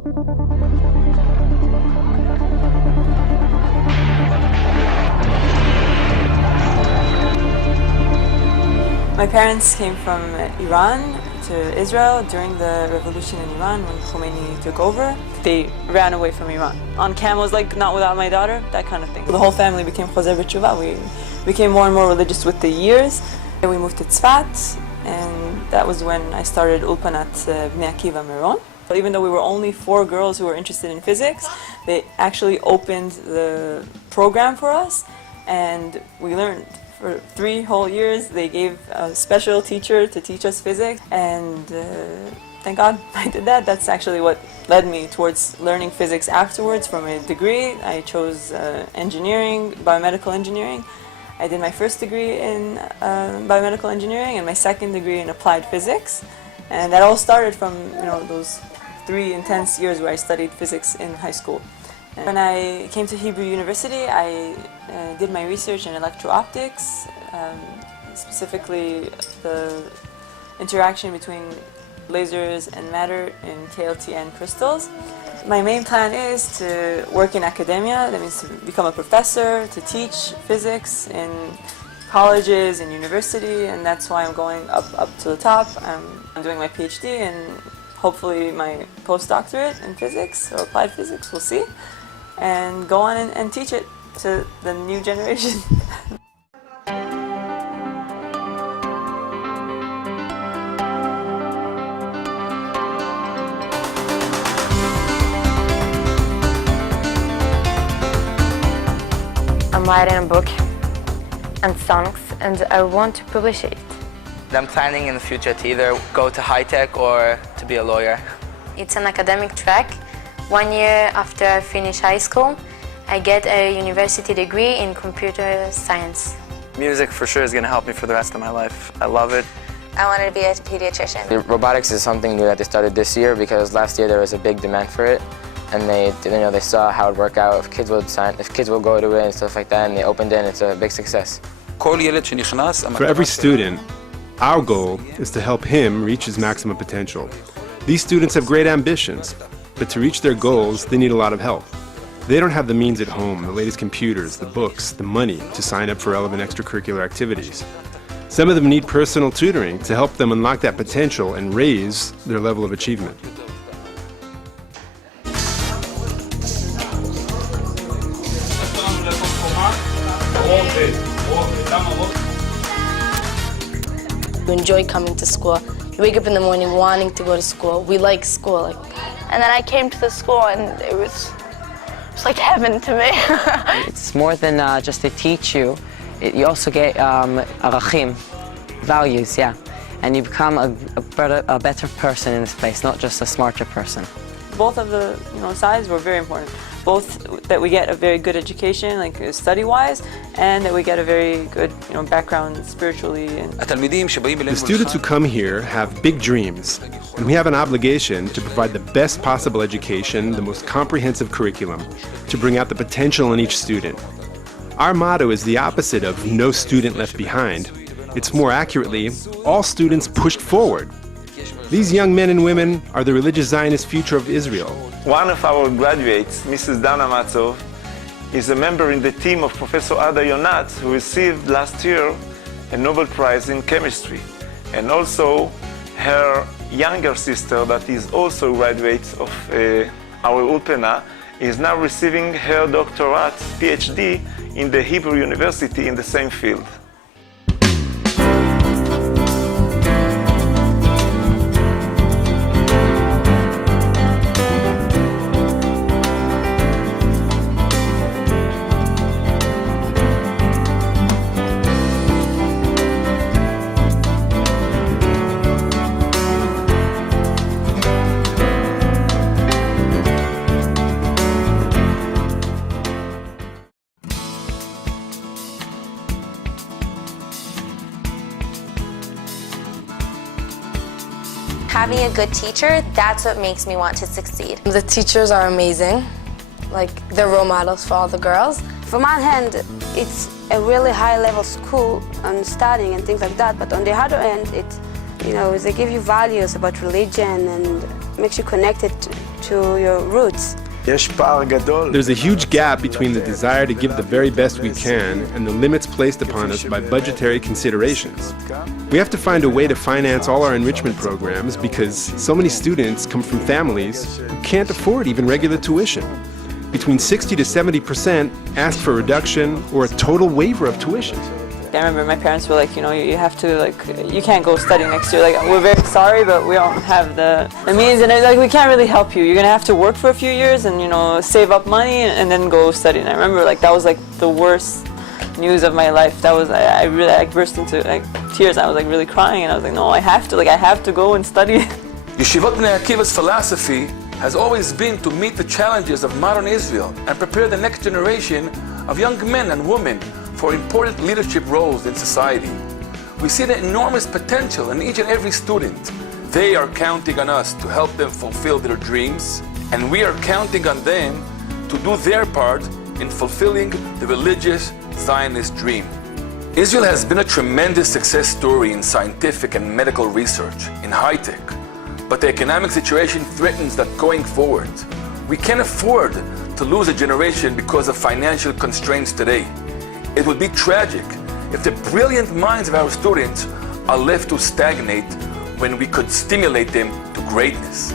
My parents came from Iran to Israel during the revolution in Iran when Khomeini took over. They ran away from Iran. On camels, like not without my daughter, that kind of thing. The whole family became Chozer B'Tshuva. We became more and more religious with the years. We moved to Tzfat, and that was when I started Ulpan at Bnei Akiva Meron. But even though we were only 4 girls who were interested in physics, they actually opened the program for us, and we learned. For 3 whole years, they gave a special teacher to teach us physics, and thank God I did that. That's actually what led me towards learning physics afterwards from a degree. I chose engineering, biomedical engineering. I did my first degree in biomedical engineering and my second degree in applied physics. And that all started from those 3 intense years where I studied physics in high school. When I came to Hebrew University, I did my research in electro-optics, specifically the interaction between lasers and matter in KLTN crystals. My main plan is to work in academia, that means to become a professor, to teach physics in colleges and university, and that's why I'm going up to the top. I'm doing my PhD and hopefully my postdoctorate in physics or applied physics, we'll see. And go on and teach it to the new generation. I'm writing a book and songs, and I want to publish it. I'm planning in the future to either go to high tech or to be a lawyer. It's an academic track. 1 year after I finish high school, I get a university degree in computer science. Music for sure is going to help me for the rest of my life. I love it. I wanted to be a pediatrician. Robotics is something new that they started this year because last year there was a big demand for it, and they saw how it would work out if kids would go to it and stuff like that, and they opened it and it's a big success. For every student, our goal is to help him reach his maximum potential. These students have great ambitions, but to reach their goals, they need a lot of help. They don't have the means at home, the latest computers, the books, the money to sign up for relevant extracurricular activities. Some of them need personal tutoring to help them unlock that potential and raise their level of achievement. You enjoy coming to school. You wake up in the morning wanting to go to school. We like school. And then I came to the school and it was like heaven to me. It's more than just to teach you. You also get arachim, values, yeah. And you become a better person in this place, not just a smarter person. Both of the sides were very important. Both that we get a very good education, like study-wise, and that we get a very good background spiritually. The students who come here have big dreams, and we have an obligation to provide the best possible education, the most comprehensive curriculum, to bring out the potential in each student. Our motto is the opposite of no student left behind. It's more accurately, all students pushed forward. These young men and women are the religious Zionist future of Israel. One of our graduates, Mrs. Dana Matzov, is a member in the team of Professor Ada Yonat, who received last year a Nobel Prize in Chemistry. And also her younger sister, that is also a graduate of our Ulpana, is now receiving her doctorate, PhD, in the Hebrew University in the same field. Having a good teacher, that's what makes me want to succeed. The teachers are amazing. They're role models for all the girls. From one hand, it's a really high-level school and studying and things like that, but on the other end, they give you values about religion and makes you connected to your roots. There's a huge gap between the desire to give the very best we can and the limits placed upon us by budgetary considerations. We have to find a way to finance all our enrichment programs because so many students come from families who can't afford even regular tuition. Between 60 to 70% ask for reduction or a total waiver of tuition. I remember my parents were like, you have to, you can't go study next year. Like, we're very sorry, but we don't have the means, and we can't really help you. You're gonna have to work for a few years and, save up money and then go study. And I remember, that was the worst news of my life. That was, I really burst into tears. I was really crying, and I was like, no, I have to go and study. Yeshivat Bnei Akiva's philosophy has always been to meet the challenges of modern Israel and prepare the next generation of young men and women for important leadership roles in society. We see the enormous potential in each and every student. They are counting on us to help them fulfill their dreams, and we are counting on them to do their part in fulfilling the religious Zionist dream. Israel has been a tremendous success story in scientific and medical research, in high-tech, but the economic situation threatens that going forward. We can't afford to lose a generation because of financial constraints today. It would be tragic if the brilliant minds of our students are left to stagnate when we could stimulate them to greatness.